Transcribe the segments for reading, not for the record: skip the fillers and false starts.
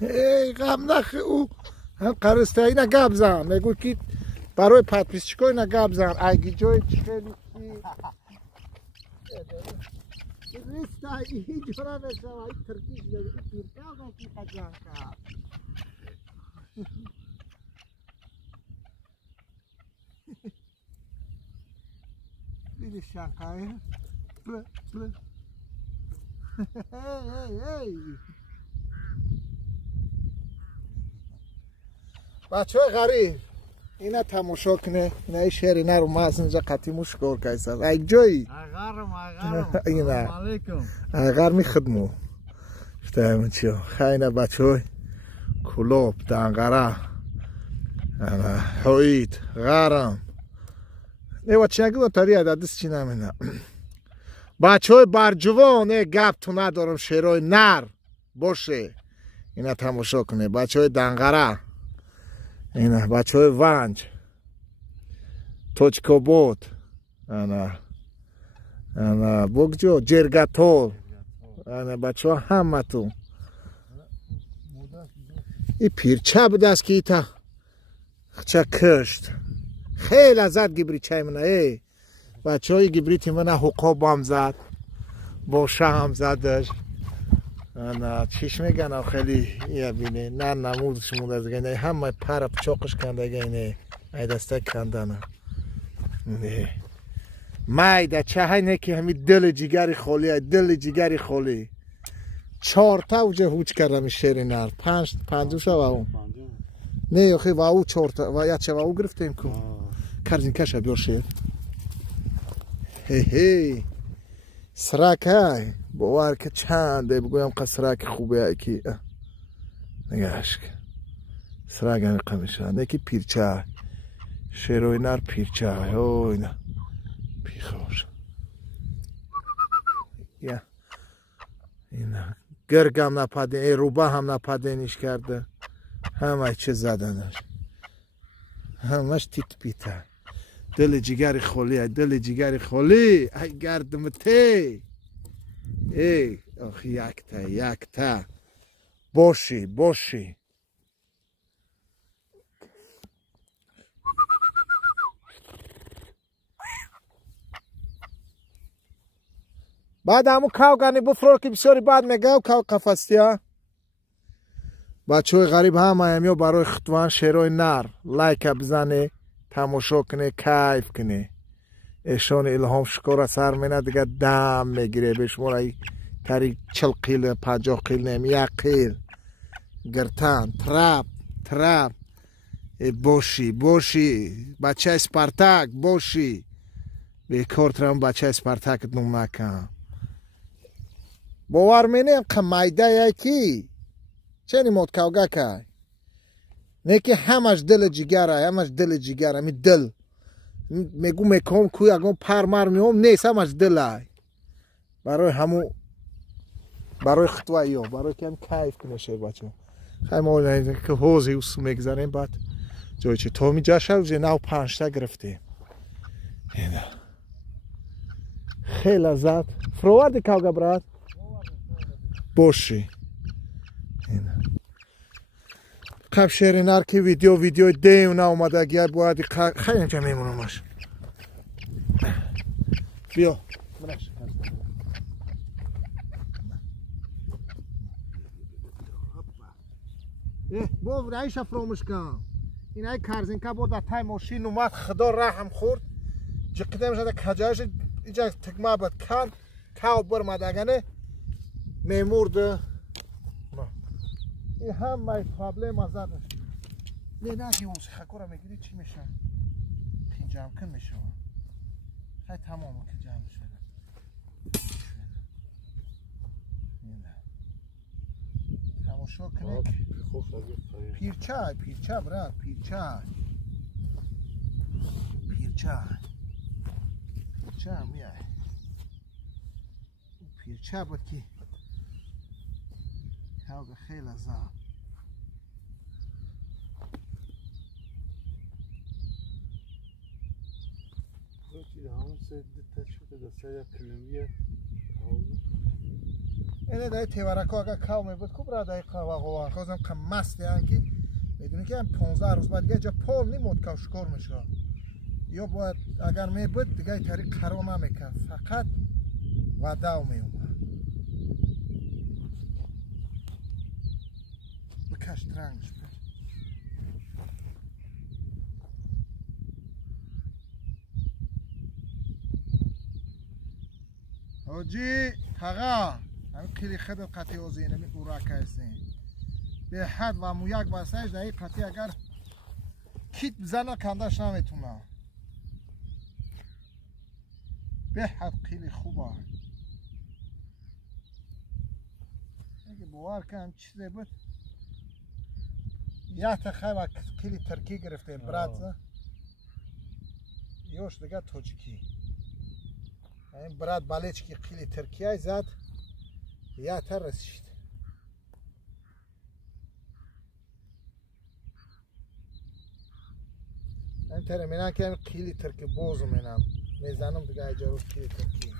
ای غم نخ او هم قرسته اینا گپ زن میگو که برای پادپیسچیکو اینا گپ زن اگه جای خیلی ریستا ای جورا نشه ای ترکیش میگه ای پیرکاو کی خجان کا بیل شانکای بله بله هی بچه غریب اینا تماشا کنه اینا شهر اینا رو ماز اینجا قطیموش کار کایسا ای جایی اغرم اینا علیکم اغر می خدمو شتایم چیو خینا بچه های کلوب دانگره حوید غرم نه چی نگو تاریه دادست چی نمینا بچه های برجوان گپ تو ندارم شهرهای نر باشه اینا تماشا کنه بچه های دانگره اینا بچه های ونج توچکو بود انا بگجو جرگتول انا بچه ها همه تو این پیرچه بود است که ایتا چه کشت خیلی ازت گبریچه منه ای بچه های گبریتی منه حقاب هم زد باشه هم زدش انا چیش میگن خیلی یه بینه نه نمودش مونده از گینه همه پر پچاقش کنده گینه ای دسته کندنه نه مایده چه هینه که همین دل جیگری خالی دل جیگری خالی 4 تا اوجه هوچ کردم شیر نر 5 و اون نه اخی و او 4 تا و یا چه و او گرفتیم کو کارزین کشه بیار شیر هی هی سراک های باور که چنده بگویم قصراک خوبه ای که نگهش که سراک همی قمیشه نه که پیرچه شیروی نر پیرچه های نه پیخوش یا اینا گرگم نپاده ای روبا هم نپاده نیش کرده همه چه زدنش همش تیت پیته دل جیگری خالی دل جیگری خالی ای گردم تی ای آخ یک تا باشی بعد همو کاو گانی بفرور که بسیاری بعد میگه کاو قفستیا بچه های غریب همه همیو برای خطوان شیروی نر لایک بزنه تماشا کنه کیف کنه ایشان الهام شکر سر منه دیگه دم میگیره به شما رای تری 40 قیل 50 قیل نمی 1 قیل گرتن ترپ باشی بچه اسپارتاک باشی به کارترم بچه اسپارتاک نوم نکن باور منه قمایده یکی چه نیمود کوگه که نه که همش دل جیگره همی دل میگو میکنم کوی اگه پرمر میام نیست همش دل های برای همو برای خطوه یا برای که هم کیف کنه شیر بچه خیلی ما نهیده که حوزی اوست میگذاریم بعد جای چه تا می جاشه روزی نو 5 تا گرفتیم خیلی لذت فرووردی کوگه برات باشی قبل شیر نر که ویدیو دیو نه اومده گیه باید خیلی اینجا میمونمش بیا بو رایش فراموش کن این ای کارزینکا بود تای ماشین اومد خدا رحم خورد چه قدم شده کجاش اینجا تکمه بود کن کاو برمدگنه میمورده این همه پرابلم ازش نه که اون خکورا میگیری چی میشه این جمع کن میشه خیلی تمام که جمع شده تماشا کنه پیرچه برات پیرچه میای پیرچه بود که هاو خیلی زار اینه دایی تیورکا اگر کاو میبود که برای دایی قواقوا خوزم که مست یعنی که میدونی که هم 15 روز بعد دیگه جا پول نیمود که شکر میشه یا باید اگر میبود دیگه طریق قرار نمیکن فقط وداو میومد بکش ترنگش بر حاجی تقا همین کلی خد قطعی اوزینه می اوراکه هستین به حد و مویک بسایش دایی قطعی اگر کیت بزنه کندش نمیتونه به حد خیلی خوبه اگه باور کنم چیزی بود یه تخیل و کلی ترکی گرفته برات یوش دیگه توجیکی این برات بالچ که خیلی ترکی های زد یه تر رسید این تر مینا که خیلی ترکی بوزو مینم میزنم دیگه اجارو خیلی ترکی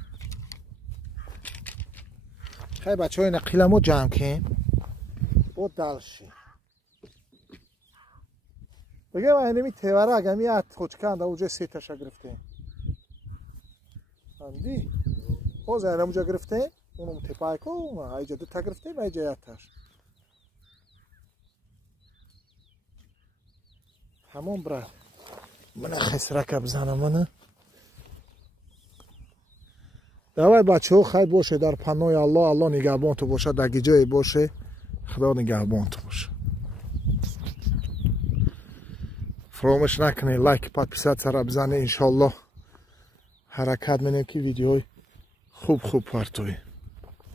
خیلی بچه های نقیلمو جمع کن بود دلشی بگه من اینمی تیوره اگه میاد خوچکند اوجه سی تشا گرفته فهمیدی؟ اوزه اینم اوجه گرفته اونم تیپای که ایجا دو تا گرفته و ایجا یه تاش همون برد من خسره که بزنم منه دوای بچه ها خیلی باشه در پناه الله الله نگهبان تو باشه در جای باشه خدا نگهبان تو باشه فراموش نکنه لایک پادپیسات سر بزنه انشالله حرکت منیم که ویدیوهای خوب پارتوی